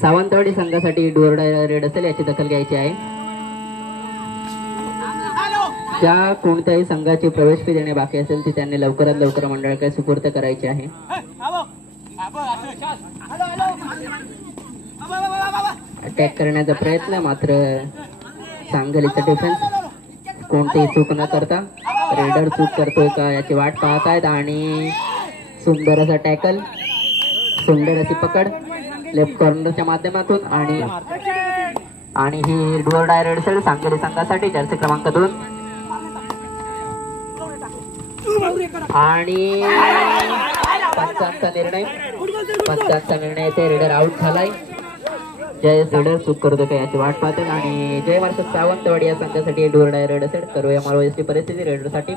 सावंतवाडी संघासाठी door red असेल याची दखल घ्यायची आहे। ज्या कोणत्याही संघाची प्रवेश फी देणे बाकी असेल ती त्यांनी लवकरात लवकर मंडळाकडे सुपूर्द करायची आहे। अटॅक करण्याचा प्रयत्न मात्र सांगलीचा डिफेन्स कोणतीही चूक न करता रेडर चूक करतोय का याची वाट पाहत आहेत आणि सुंदर असा टॅकल, सुंदर अशी पकड लेफ्ट कॉर्नरच्या माध्यमातून आणि ही डुअर डाय रेड सेल सांगली संघासाठी जर्सी क्रमांक 2 आणि पंचांचा निर्णय ते रेडर आउट झालाय। जय रेडर चूक करतो का याची वाट पाहते आणि जय महाराष्ट्र सावंतवाडी या संघासाठी डुअर डाय रेड असेल करूया मारवाची परिस्थिती रेडरसाठी।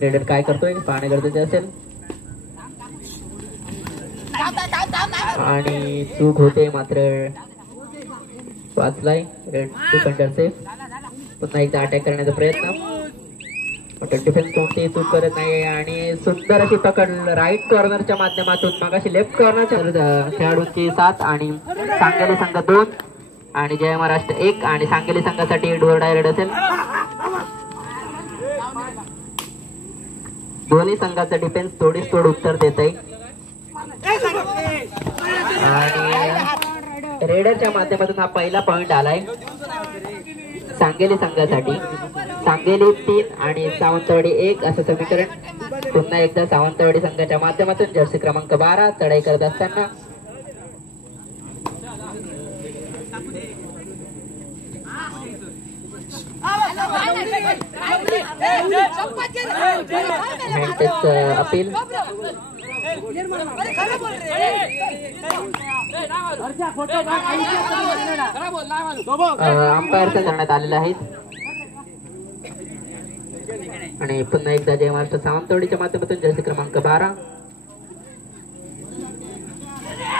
रेडर काय करतोय पाहणे गरजेचे असेल आणि चूक होते मात्र वाचलाय रेड डिफेंडर सेफ। पुन्हा एकदा अटॅक करण्याचा प्रयत्न डिफेन्स कोणतीही चूक करत नाही आणि सुंदर अशी पकड राईट कॉर्नरच्या माध्यमातून मागाशी लेफ्ट कॉर्नरच्या खेळाडूंची 7 आणि सांगली संघ 2 आणि जय महाराष्ट्र 1 आणि सांगली संघासाठी डुअर डाय रेड असेल। दोन्ही संघाचा डिफेन्स थोडीच तोड उत्तर देत आहे आणि रेडरच्या माध्यमातून हा पहिला पॉइंट आलाय सांगली संघासाठी। सांगली 3 आणि सावंतवाडी 1 असं समीकरण। पुन्हा एकदा सावंतवाडी संघाच्या माध्यमातून जर्सी क्रमांक 12 चढाई करत असताना अपील अंपायरचा करण्यात आलेला आहे आणि पुन्हा एकदा जय महाराष्ट्र सावंतवाडीच्या माध्यमातून जर्सी क्रमांक 12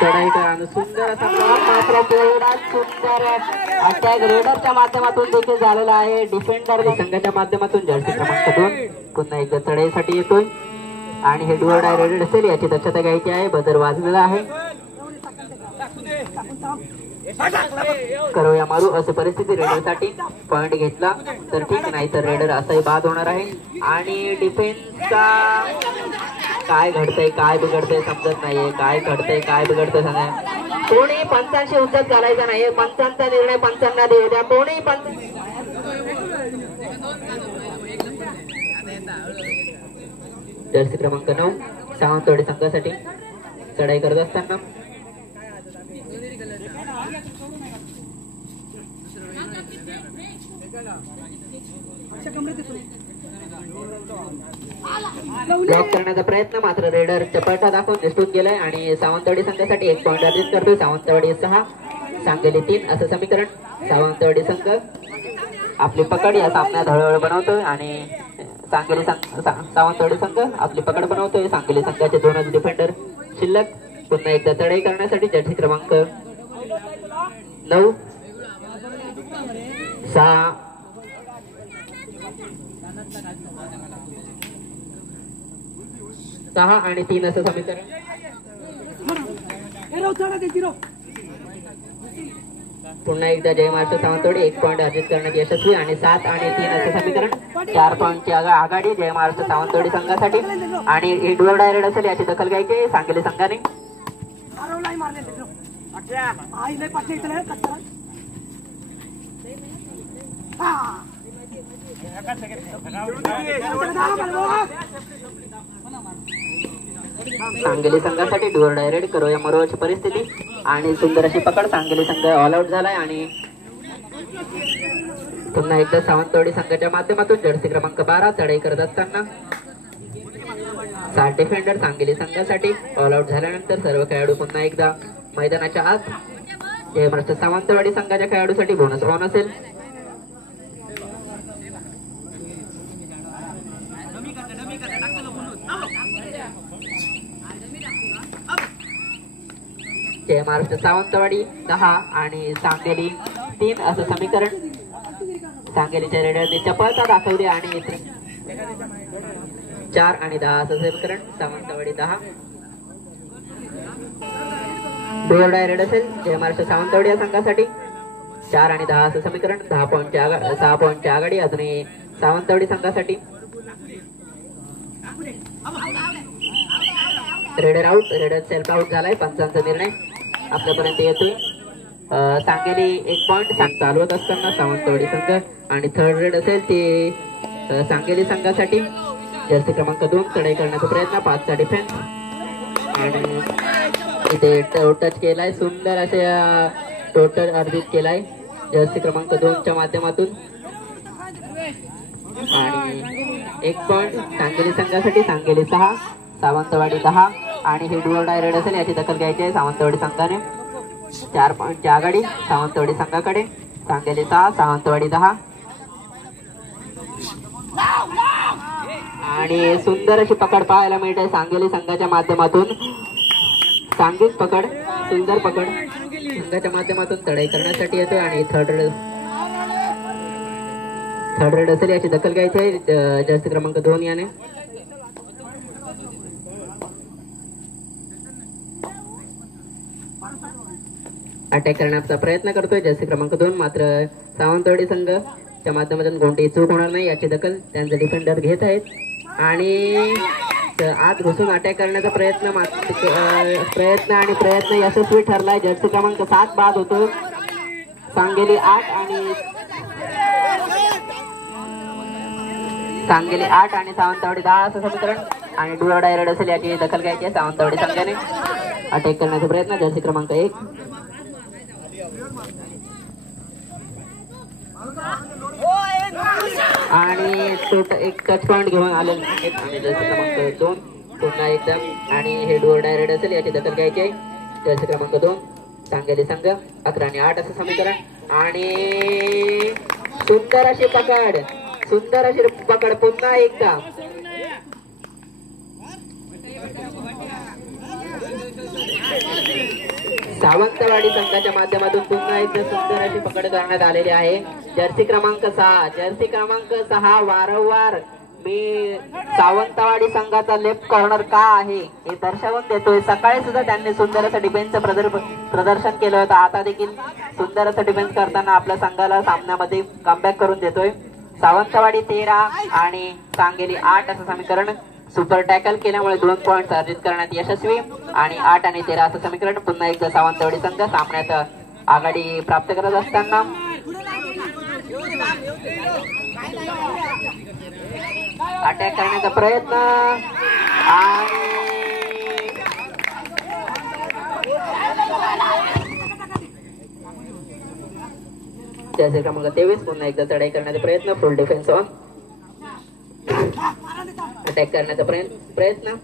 चढाई करा सुंदर असा सुंदर अटॅक रेडरच्या माध्यमातून देखील झालेला आहे। डिफेंडर संघाच्या माध्यमातून जर्सी क्रमांक 2 पुन्हा एकदा चढाईसाठी येतोय आणि हे डुअर डाय रेड असेल याची दक्षता घ्यायची आहे। बजर वाजलेला आहे करूया मारू अशी परिस्थिती रेडरसाठी। पॉइंट घेतला तर ठीक नाही तर रेडर असाही बाद होणार आहे आणि डिफेन्सचा काय घडतंय काय बिघडतंय समजत नाहीये काय घडतंय काय बिघडतंय सांगा। कोणी पंचांशी उद्धत घालायचा नाही पंचांचा निर्णय पंचांना देऊ द्या कोणी जर्सी क्रमांक 9 सावंतवाडी संघासाठी चढाई करत असताना ब्लॉक करण्याचा प्रयत्न मात्र रेडर चपळता दाखवून निसटून गेलाय आणि सावंतवाडी संघासाठी 1 पॉइंट अर्जित करतोय। सावंतवाडी 6 सांगली 3 असं समीकरण। सावंतवाडी संघ आपली पकड या सामन्यात हळूहळू बनवतोय आणि सावंतवाडी संघ आपली पकड बनवतोय। सांगली संघाचे 2 डिफेंडर शिल्लक। पुन्हा एकदा चढाई करण्यासाठी जर्सी क्रमांक 9 6 आणि 3 असं समीकरण। पुन्हा एकदा जय महाराष्ट्र सावंतवाडी 1 पॉइंट अर्जित करण्यात यशस्वी आणि 7 आणि 3 असं समीकरण। 4 पॉइंटची आघाडी जय महाराष्ट्र सावंतवाडी संघासाठी आणि डुअर डाय रेड असेल याची दखल घ्यायची सांगली संघाने। सांगली संघासाठी डुअर डाय रेड करूया मरोची परिस्थिती आणि सुंदर अशी पकड सांगली संघ ऑल आउट झालाय आणि पुन्हा एकदा सावंतवाडी संघाच्या माध्यमातून जर्सी क्रमांक 12 चढाई करत असताना 7 डिफेंडर सांगली संघासाठी ऑल आउट झाल्यानंतर सर्व खेळाडू पुन्हा एकदा मैदानाच्या आत। जय महाराष्ट्र सावंतवाडी संघाच्या खेळाडूसाठी बोनस ऑन असेल। जय महाराष्ट्र सावंतवाडी 10 आणि सांगली 3 असं समीकरण। सांगलीच्या रेडरने चपळता दाखवली आणि 4 आणि 10 असं समीकरण। सावंतवाडी 10 डुअर डाय रेड असेल जय महाराष्ट्र सावंतवाडी या संघासाठी 4 आणि 10 असं समीकरण. 6 पॉईंटची आघाडी अजूनही सावंतवाडी संघासाठी. Raider out. Raider self out झालाय. पंचांचा निर्णय आपल्यापर्यंत येतोय. सांगली 1 पॉईंट चालवत असताना सावंतवाडी संघ आणि थर्ड रेड असेल ते सांगली संघासाठी. जर्सी क्रमांक 2 चढाई करण्याचा प्रयत्न. 5चा डिफेन्स आणि इथे टच केलाय. सुंदर असे टोटल अर्जित केलाय जर्सी क्रमांक 2च्या माध्यमातून. आणि 1 पॉईंट सांगली संघासाठी. सांगली 6 सावंतवाडी 10 आणि हे डुअर डाय रेड असेल याची दखल घ्यायची आहे सावंतवाडी संघाने. 4 पॉईंटची आघाडी सावंतवाडी संघाकडे. सांगली 6 सावंतवाडी 10 आणि सुंदर अशी पकड पाहायला मिळते सांगली संघाच्या माध्यमातून. सांघिक पकड, सुंदर पकड संघाच्या माध्यमातून चढाई करण्यासाठी येतोय. आणि थर्ड रेड असेल याची दखल घ्यायची आहे जर्सी क्रमांक 2 याने. अटॅक करण्याचा प्रयत्न करतोय जर्सी क्रमांक 2 मात्र सावंतवाडी संघाच्या माध्यमातून कोणतीही चूक होणार नाही याची दखल त्यांचे डिफेंडर घेत आहेत. आणि आत घुसून अटॅक करण्याचा प्रयत्न यशस्वी ठरलाय. जर्सी क्रमांक 7 बाद होतो. सांगली 8 आणि सावंतवाडी 10 असं समीकरण. आणि डुअर डाय रेड असेल याची दखल घ्यायची आहे सावंतवाडी संघाने. अटॅक करण्याचा प्रयत्न जर्सी क्रमांक 1 आणि एक टच पॉइंट घेऊन आलेले आहेत. आणि जर्सी क्रमांक 2 पुन्हा एकदा आणि हे डुअर डाय रेड असेल याची दखल घ्यायची आहे जर्सी क्रमांक 2 सांगली संघ. 11 आणि 8 असं समीकरण. आणि सुंदर अशी पकड पुन्हा एकदा. सावंतवाडी संघाच्या माध्यमातून पुन्हा एकदा सुंदर अशी पकड करण्यात आलेली आहे. जर्सी क्रमांक 6 वारंवार मी सावंतवाडी संघाचा लेफ्ट कॉर्नर का आहे हे दर्शवून देतोय. सकाळी सुद्धा त्यांनी सुंदर असं डिफेन्सचं प्रदर्शन केलं होतं. आता देखील सुंदर असं डिफेन्स करताना आपल्या संघाला सामन्यामध्ये कमबॅक करून देतोय. सावंतवाडी 13 आणि सांगली 8 असं समीकरण. सुपर टॅकल केल्यामुळे 2 पॉईंट अर्जित करण्यात यशस्वी. आणि 8 आणि 13 असं समीकरण. पुन्हा एकदा सावंतवाडी संघ सामन्यात आघाडी प्राप्त करत असताना अटॅक करण्याचा प्रयत्न. आणि जर्सी क्रमांक 23 पुन्हा एकदा चढाई करण्याचा प्रयत्न. फुल डिफेन्स ऑन. अटॅक करण्याचा प्रयत्न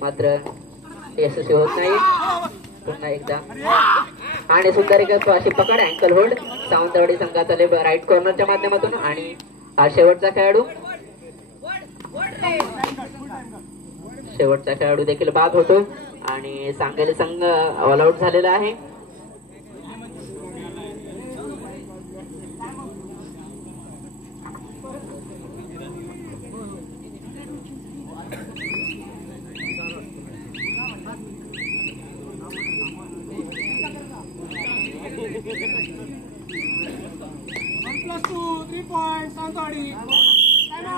मात्र यशस्वी होत नाही. पुन्हा एकदा आणि सुंदर एक अशी पकड. अँकल होल्ड सावंतवाडी संघाचा राईट कॉर्नरच्या माध्यमातून. आणि हा शेवटचा खेळाडू देखील बाद होतो. आणि सांगली संघ ऑल आउट झालेला आहे.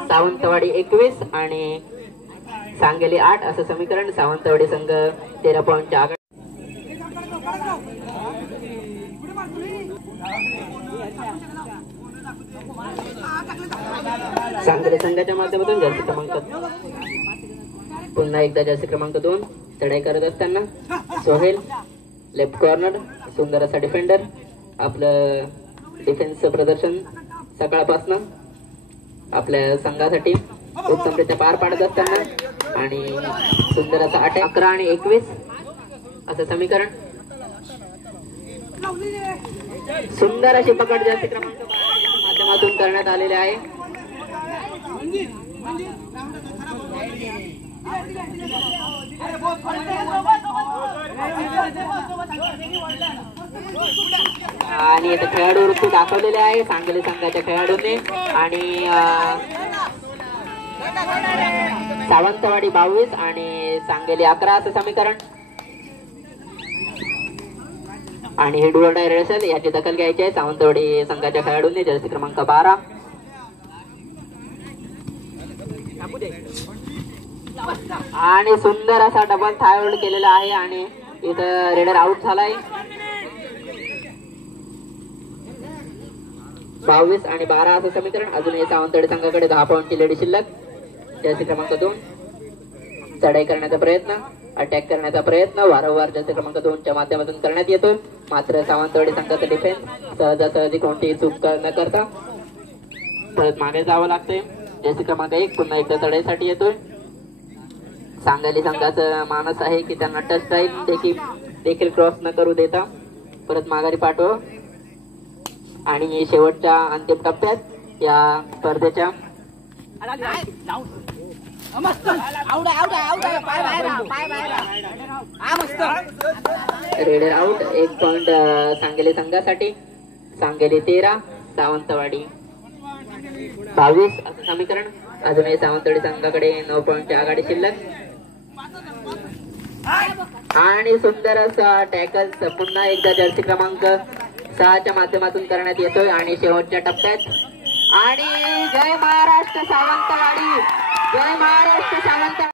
सावंतवाडी 21 आणि सांगली 8 असं समीकरण. सावंतवाडी संघ 13 पॉईंटच्या आघाडी. सांगली संघाच्या माध्यमातून जर्सी क्रमांक पुन्हा एकदा जर्सी क्रमांक 2 चढाई करत असताना सोहेल लेफ्ट कॉर्नर. सुंदर असा डिफेंडर. आपलं डिफेन्सचं प्रदर्शन सकाळपासून आपल्या संघासाठी उत्तमरित्या पार पाडत असताना. आणि सुंदर असा अटॅक. 11 आणि 21 असं समीकरण. सुंदर अशी पकड जर्सी क्रमांक 12 माध्यमातून करण्यात आलेले आहे. आणि इथे खेळाडू वृत्ती दाखवलेले आहे सांगली संघाच्या खेळाडूंनी. आणि सावंतवाडी 22 आणि सांगली 11 असं समीकरण. आणि हे डू ऑर डाय रेड असेल याची दखल घ्यायची आहे सावंतवाडी संघाच्या खेळाडूंनी जर्सी क्रमांक 12. आणि सुंदर असा डबल थाय होल्ड केलेला आहे आणि इथं रेडर आउट झालाय. 22 आणि 12 असं समीकरण. अजूनही सावंतवाडी संघाकडे 10 पॉईंटची लेडी शिल्लक. जर्सी क्रमांक 2 चढाई करण्याचा प्रयत्न, अटॅक करण्याचा प्रयत्न वारंवार जर्सी क्रमांक 2च्या माध्यमातून करण्यात येतो. मात्र सावंतवाडी संघाचा डिफेन्स सहजासहजी कोणतीही चूक न करता परत मागे जावं लागतंय. जर्सी क्रमांक 1 पुन्हा एकदा चढाईसाठी येतोय. सांगली संघाचा मानस आहे की त्यांना टच लाईन देखील क्रॉस न करू देता परत माघारी पाठव. आणि शेवटच्या अंतिम टप्प्यात या स्पर्धेच्या रेडर आउट. 1 पॉइंट सांगली संघासाठी. सांगली 13 सावंतवाडी 22 असं समीकरण. अजूनही सावंतवाडी संघाकडे 9 पॉइंटची आघाडी शिल्लक. आणि सुंदर असा टॅकल पुन्हा एकदा जर्सी क्रमांक 6च्या माध्यमातून करण्यात येतोय आणि शेवटच्या टप्प्यात. आणि जय महाराष्ट्र सावंतवाडी, जय महाराष्ट्र सावंतवाडी.